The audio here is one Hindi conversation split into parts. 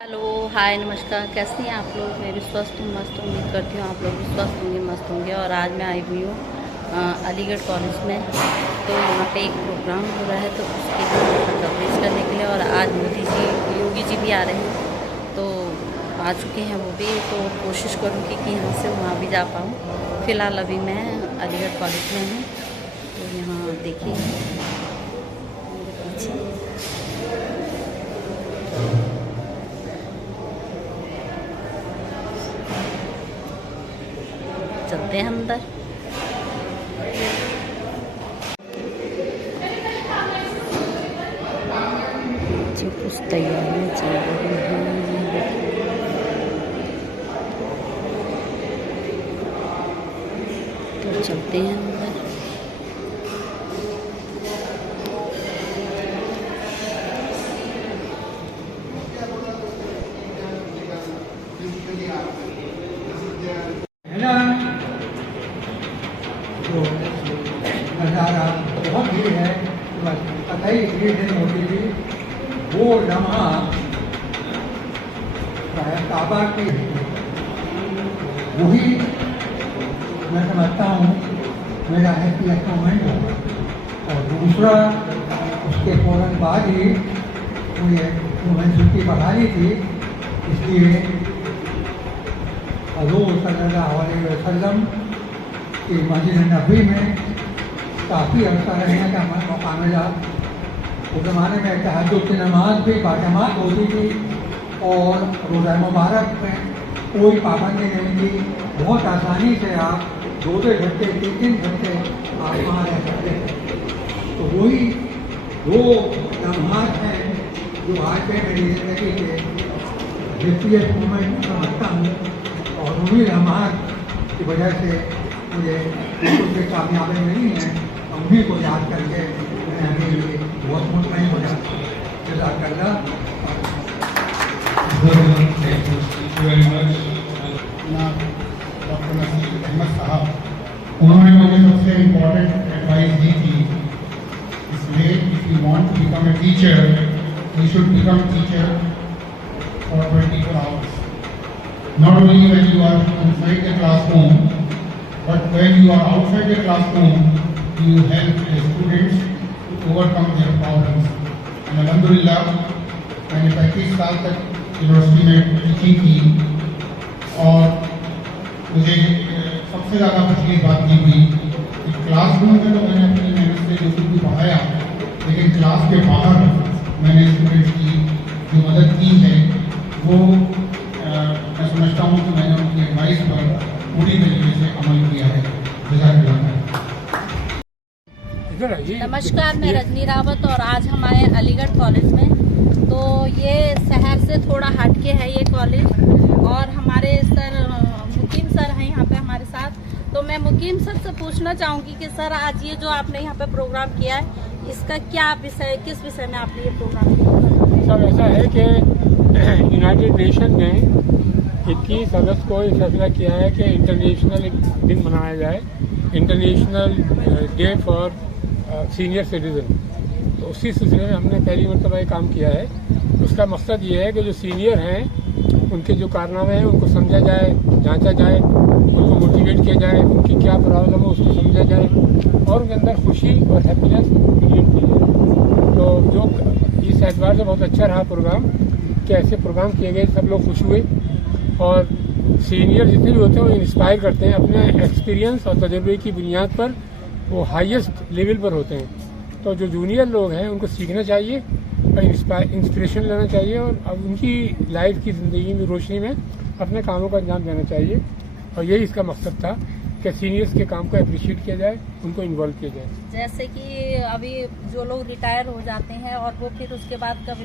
हेलो हाय नमस्कार, कैसे हैं आप लोग। मैं भी स्वस्थ हूँ, मस्त हूँ। उम्मीद करती हूँ आप लोग भी स्वस्थ होंगे, मस्त होंगे। और आज मैं आई हुई हूँ अलीगढ़ कॉलेज में। तो यहाँ पे एक प्रोग्राम हो रहा है, तो उसके लिए कवरेज करने के लिए। और आज मोदी जी, योगी जी भी आ रहे हैं, तो आ चुके हैं वो भी। तो कोशिश करूँगी कि यहाँ से वहाँ भी जा पाऊँ। फ़िलहाल अभी मैं अलीगढ़ कॉलेज में हूँ। तो यहाँ देखिए मेरे पीछे चलते हैं अंदर। जो कुछ तैयारियां चल रही हैं, तो चलते हैं अंदर। है ना, तो नज़ारा बहुत भीड़ है, बस कतई भीड़ नहीं होती थी। वो लम्हा काबा की वही मैं समझता हूँ मेरा हैप्पीएस्ट मोमेंट होगा। और दूसरा, उसके फौरन बाद ही मुझे छुट्टी बढ़ा दी थी, इसलिए हज़ूर सल्लल्लाहु अलैहि वसल्लम की मस्जिद नबी में काफ़ी अर्सा रहने का मौका मिला। उस ज़माने में तहज्जुद की नमाज भी बाजमात होती थी और रोज़ा मुबारक में कोई पाबंदी नहीं थी। बहुत आसानी से आप 2-2 घंटे 3-3 घंटे आप वहाँ रह सकते थे। तो वही वो लम्हात हैं जो आज के मेरी ज़िंदगी के हैप्पीएस्ट मोमेंट समझता हूँ। और उन्हीं लम्हात की वजह से मुझे कुछ कामयाबी मिली हैं, उन्हीं को याद करके मैं अभी बहुत मुतमईन हो जाता हूँ। जज़ाकल्लाह। डॉक्टर नसीर अहमद साहब, उन्होंने मुझे सबसे इम्पोर्टेंट एडवाइस दी थी, इसलिए if you want to become a teacher, you should become teacher for 24 hours, not only when you are inside the classroom, but when you are outside the classroom, you help the students to overcome their problems. And alhamdulillah, मैंने 35 साल तक यूनिवर्सिटी में टीचिंग की और मुझे सबसे ज़्यादा खुशी बात की हुई कि क्लासरूम में तो मैंने अपनी मेहनत से जो कुछ भी पढ़ाया, लेकिन क्लास के बाहर मैंने स्टूडेंट्स की जो मदद की है वो मैं समझता हूँ कि मैंने उनकी एडवाइस पर पूरी तरीके से अमल किया है। नमस्कार, मैं रजनी रावत और आज हम आए अलीगढ़ कॉलेज में। तो ये शहर से थोड़ा हटके है ये कॉलेज, और हमारे सर मुकीम सर हैं यहाँ पे हमारे साथ। तो मैं मुकीम सर से पूछना चाहूँगी कि सर आज ये जो आपने यहाँ पे प्रोग्राम किया है, इसका क्या विषय, किस विषय में आपने ये प्रोग्राम किया? सब ऐसा है कि यूनाइटेड नेशन ने 21 अगस्त को ये फैसला किया है कि इंटरनेशनल एक दिन मनाया जाए, international day for senior citizen. तो उसी सिलसिले में हमने पहली मरतबा ये काम किया है। उसका मकसद ये है कि जो सीनियर हैं उनके जो कारनामे हैं उनको समझा जाए, जांचा जाए, उनको मोटिवेट किया जाए, उनकी क्या प्रॉब्लम है उसको समझा जाए और उनके अंदर खुशी और हैप्पीनेस क्रिएट की जाए। तो जो इस एतबार से बहुत अच्छा रहा प्रोग्राम कि ऐसे प्रोग्राम किए गए, सब लोग खुश हुए। और सीनियर जितने भी होते हैं वो इंस्पायर करते हैं, अपने एक्सपीरियंस और तजुर्बे की बुनियाद पर वो हाईएस्ट लेवल पर होते हैं। तो जो जूनियर लोग हैं उनको सीखना चाहिए और इंस्पिरेशन लेना चाहिए और अब उनकी लाइफ की ज़िंदगी में रोशनी में अपने कामों का अंजाम देना चाहिए। और यही इसका मकसद था कि सीनियर्स के काम को अप्रिशिएट किया जाए, उनको इन्वॉल्व किया जाए। जैसे कि अभी जो लोग रिटायर हो जाते हैं और वो फिर उसके बाद कभी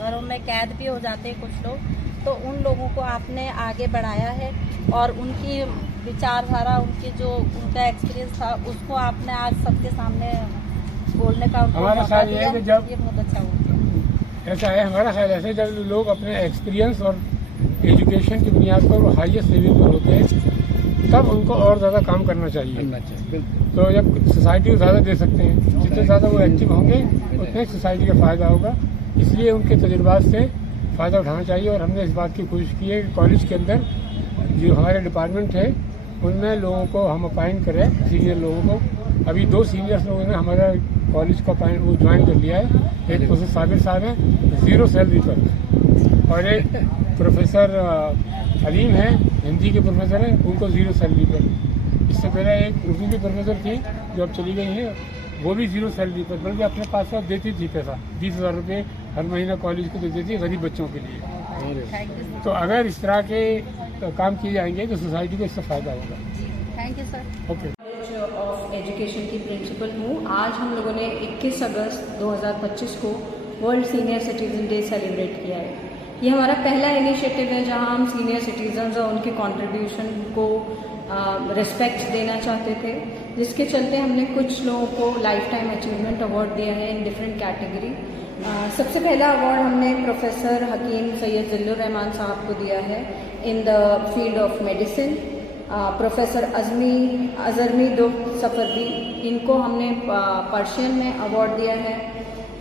घरों में कैद भी हो जाते हैं कुछ लोग, तो उन लोगों को आपने आगे बढ़ाया है और उनकी विचारधारा, उनकी जो उनका एक्सपीरियंस था उसको आपने आज सबके सामने बोलने का हमारा ख्याल ये है कि जब ये बहुत अच्छा हुआ। ऐसा है, हमारा ख्याल ऐसा है जब लोग अपने एक्सपीरियंस और एजुकेशन की बुनियाद पर हाईएस्ट लेवल पर होते हैं तब उनको और ज़्यादा काम करना चाहिए। तो जब सोसाइटी को ज़्यादा दे सकते हैं, जितने ज़्यादा वो एक्टिव होंगे उतने सोसाइटी का फ़ायदा होगा। इसलिए उनके तजुर्बात से फ़ायदा उठाना चाहिए। और हमने इस बात की कोशिश की है कि कॉलेज के अंदर जो हमारे डिपार्टमेंट है उनमें लोगों को हम अपॉइंट करें, सीनियर लोगों को। अभी 2 सीनियर्स लोगों ने हमारा कॉलेज का वो ज्वाइन कर लिया है। एक प्रोफेसर साबिर साहब हैं 0 सैलरी पर, और एक प्रोफेसर अलीम है, हिंदी के प्रोफेसर हैं, उनको 0 सैलरी पर। इससे पहले एक उर्दू की प्रोफेसर थी जो अब चली गई हैं, वो भी 0 सैलरी पर, बल्कि अपने पास देती थी पैसा, 20,000 रुपये हर महीना कॉलेज को देती थी गरीब बच्चों के लिए। तो अगर इस तरह के काम किए जाएंगे तो सोसाइटी को इससे फ़ायदा होगा। Thank you sir. Okay. College of education की प्रिंसिपल हूँ। आज हम लोगों ने 21 अगस्त 2025 को world senior citizen day celebrate किया है। ये हमारा पहला इनिशिएटिव है जहाँ हम सीनियर सिटीजन्स और उनके कंट्रीब्यूशन को रिस्पेक्ट देना चाहते थे, जिसके चलते हमने कुछ लोगों को लाइफ टाइम अचीवमेंट अवार्ड दिया है इन डिफरेंट कैटेगरी। सबसे पहला अवार्ड हमने प्रोफेसर हकीम सैयद जिल्लुर रहमान साहब को दिया है in the field of medicine. Professor अजरमी दो सफरदी, इनको हमने पर्शियन में अवार्ड दिया है।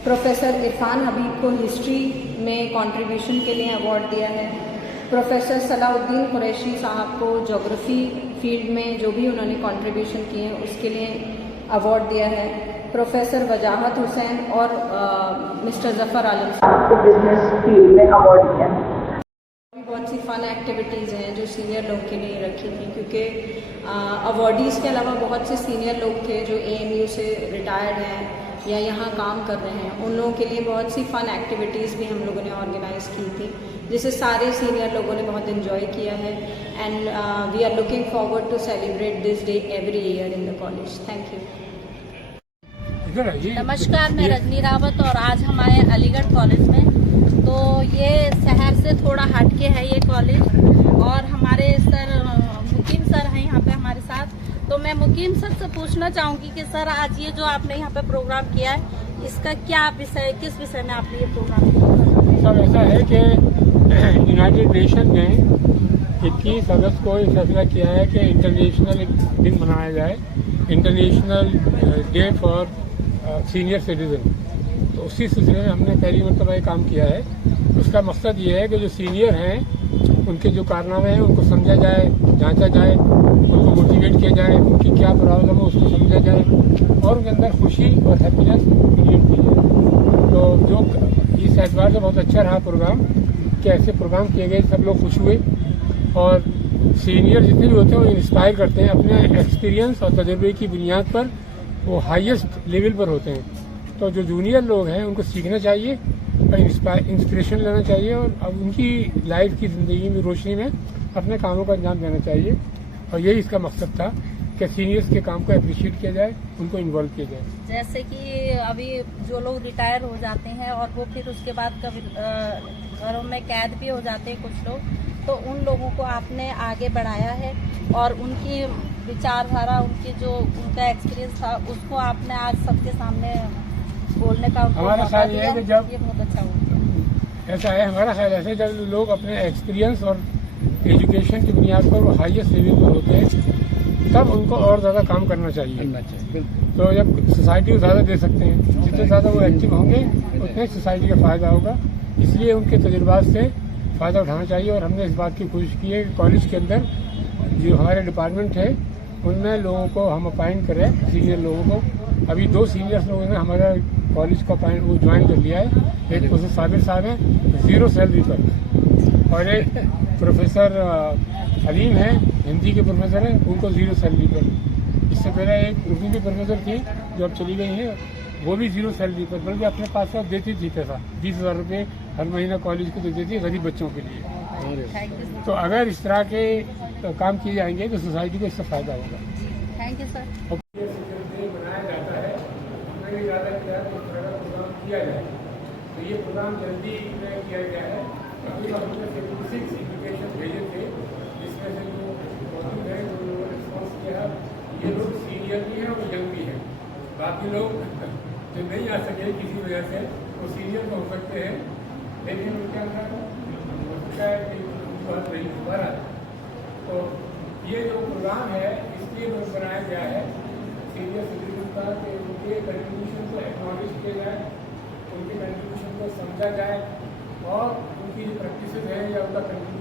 प्रोफेसर इरफान हबीब को हिस्ट्री में कंट्रीब्यूशन के लिए अवार्ड दिया है। प्रोफेसर सलाउद्दीन कुरैशी साहब को ज्योग्राफी फील्ड में जो भी उन्होंने कंट्रीब्यूशन किए हैं उसके लिए अवार्ड दिया है। प्रोफेसर वजाहत हुसैन और मिस्टर जफ़र आलम साहब को बिजनेस फील्ड में अवार्ड दिया है। बहुत सी फ़न एक्टिविटीज़ हैं जो सीनियर लोग के लिए रखी थी, क्योंकि अवार्डीज़ के अलावा बहुत से सीनियर लोग थे जो AMU से रिटायर्ड हैं या यहाँ काम कर रहे हैं। उन लोगों के लिए बहुत सी फ़न एक्टिविटीज़ भी हम लोगों ने ऑर्गेनाइज़ की थी, जिसे सारे सीनियर लोगों ने बहुत इन्जॉय किया है। And we are looking forward to celebrate this day every year in the college. Thank you. नमस्कार, मैं रजनी रावत और आज हम आए अलीगढ़ कॉलेज में। तो ये शहर से थोड़ा हटके है ये कॉलेज, और हमारे सर मुकीम सर हैं यहाँ पे हमारे साथ। तो मैं मुकीम सर से पूछना चाहूँगी कि सर आज ये जो आपने यहाँ पे प्रोग्राम किया है, इसका क्या विषय, किस विषय में आपने ये प्रोग्राम किया? सब ऐसा है कि यूनाइटेड नेशन ने 21 अगस्त को ये फैसला किया है कि इंटरनेशनल एक दिन मनाया जाए, international day for senior citizen. तो उसी सिलसिले में हमने पहली मरतबा ये काम किया है। उसका मकसद ये है कि जो सीनियर हैं उनके जो कारनामे हैं उनको समझा जाए, जांचा जाए, उनको मोटिवेट किया जाए, उनकी क्या प्रॉब्लम है उसको समझा जाए और उनके अंदर खुशी और हैप्पीनेस क्रिएट की जाए। तो जो इस एतबार से बहुत अच्छा रहा प्रोग्राम कि ऐसे प्रोग्राम किए गए, सब लोग खुश हुए। और सीनियर जितने भी होते हैं वो इंस्पायर करते हैं, अपने एक्सपीरियंस और तजुर्बे की बुनियाद पर वो हाईएस्ट लेवल पर होते हैं। तो जो जूनियर लोग हैं उनको सीखना चाहिए और इंस्पिरेशन लेना चाहिए और अब उनकी लाइफ की ज़िंदगी में रोशनी में अपने कामों का अंजाम देना चाहिए। और यही इसका मकसद था कि सीनियर्स के काम को अप्रिशिएट किया जाए, उनको इन्वॉल्व किया जाए। जैसे कि अभी जो लोग रिटायर हो जाते हैं और वो फिर उसके बाद कभी घरों में कैद भी हो जाते हैं कुछ लोग, तो उन लोगों को आपने आगे बढ़ाया है और उनकी विचारधारा, उनका एक्सपीरियंस था, उसको आपने आज सबके सामने बोलने का हमारा ख्याल ये है कि जब ये बहुत अच्छा हुआ। ऐसा है, हमारा ख्याल ऐसा है जब लोग अपने एक्सपीरियंस और एजुकेशन की बुनियाद पर वो हाईएस्ट लेवल पर होते हैं तब उनको और ज़्यादा काम करना चाहिए। तो जब सोसाइटी को ज़्यादा दे सकते हैं, जितने ज़्यादा वो एक्टिव होंगे उतने सोसाइटी का फ़ायदा होगा। इसलिए उनके तजुर्बात से फ़ायदा उठाना चाहिए। और हमने इस बात की कोशिश की है कि कॉलेज के अंदर जो हमारे डिपार्टमेंट है उनमें लोगों को हम अपॉइंट करें, सीनियर लोगों को। अभी 2 सीनियर्स लोगों ने हमारा कॉलेज का वो ज्वाइन कर लिया है। एक प्रोफेसर साबिर साहब हैं 0 सैलरी पर, और एक प्रोफेसर अलीम है, हिंदी के प्रोफेसर हैं, उनको 0 सैलरी पर। इससे पहले एक उर्दू की प्रोफेसर थी जो अब चली गई हैं, वो भी 0 सैलरी पर, बल्कि अपने पास देती थी पैसा, 20,000 रुपये हर महीना कॉलेज को देती थी गरीब बच्चों के लिए। तो अगर इस तरह के काम किए जाएंगे तो सोसाइटी को इससे फ़ायदा होगा। Thank you sir. बनाया जाता है, हमने भी ज़्यादा प्रोग्राम किया जाए, तो ये प्रोग्राम जल्दी में किया गया है। अभी हमने 56 एप्लीकेशन भेजे थे, जिसमें से जो मौजूद है जो लोगों ने रिस्पॉन्स किया, ये लोग सीनियर भी हैं और यंग भी हैं। बाकी लोग जो नहीं आ सके किसी वजह से वो सीनियर तो हो सकते हैं, लेकिन उनके अंदर होता है कि बात नहीं हो रहा। तो ये जो प्रोग्राम है इसलिए बनाया गया है सीनियर सिटीजन का, कि उनके कंट्रीब्यूशन को एक्नॉलेज किया जाए, उनके कंट्रीब्यूशन को समझा जाए और उनकी जो प्रैक्टिस है या उनका कंटिन्यू